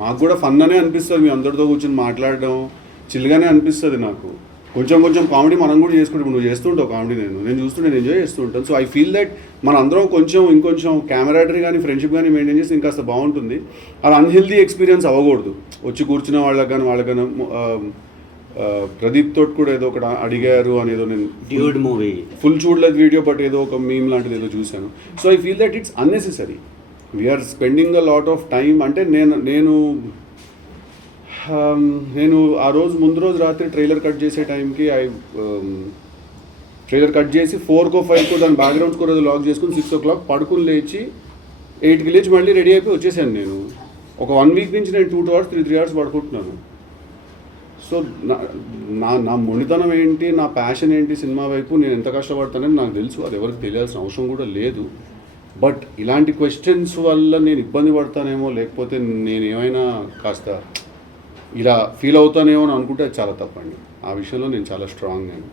మాకు కూడా ఫన్ అనే అనిపిస్తుంది. మీ అందరితో కూర్చొని మాట్లాడడం చిల్గానే అనిపిస్తుంది నాకు. కొంచెం కొంచెం కామెడీ మనం కూడా చేసుకుంటాం. నువ్వు చేస్తుంటావు కామెడీ నేను. నేను చూస్తూ నేను ఎంజాయ్ చేస్తూ ఉంటాను. సో ఐ ఫీల్ దట్ మన అందరం కొంచెం ఇంకొంచెం కెమెరాటరీ కానీ ఫ్రెండ్షిప్ కానీ మెయింటైన్ చేస్తే ఇంకాస్త బాగుంటుంది. అలా అన్హెల్దీ ఎక్స్పీరియన్స్ అవ్వకూడదు. వచ్చి కూర్చున్న వాళ్ళకి కానీ వాళ్ళకి కానీ ప్రదీప్ తోటి కూడా ఏదో ఒకటి అడిగారు అని ఏదో నేను డ్యూడ్ మూవీ ఫుల్ చూడలేదు వీడియో బట్ ఏదో ఒక మీమ్ లాంటిది ఏదో చూశాను. So I feel that it's unnecessary we're spending a lot of time అంటే నేను నేను um, నేను ఆ రోజు ముందు రోజు రాత్రి ట్రైలర్ కట్ చేసే టైంకి ఐ ట్రైలర్ కట్ చేసి ఫోర్కో ఫైవ్కో దాని బ్యాక్గ్రౌండ్ స్కోర్ లాక్ చేసుకుని సిక్స్ ఓ క్లాక్ పడుకుని లేచి ఎయిట్కి లేచి మళ్ళీ రెడీ అయిపోయి వచ్చేసాను నేను. ఒక వన్ వీక్ నుంచి నేను two two hours three three hours పడుకుంటున్నాను. So నా నా నా మొండితనం ఏంటి నా ప్యాషన్ ఏంటి సినిమా వైపు నేను ఎంత కష్టపడతానని నాకు తెలుసు అది ఎవరికి తెలియాల్సిన అవసరం కూడా లేదు. బట్ ఇలాంటి క్వశ్చన్స్ వల్ల నేను ఇబ్బంది పడతానేమో లేకపోతే నేను ఏమైనా కాస్త ఇలా ఫీల్ అవుతానేమో అని అనుకుంటే అది చాలా తప్పండి. ఆ విషయంలో నేను చాలా స్ట్రాంగ్ అండి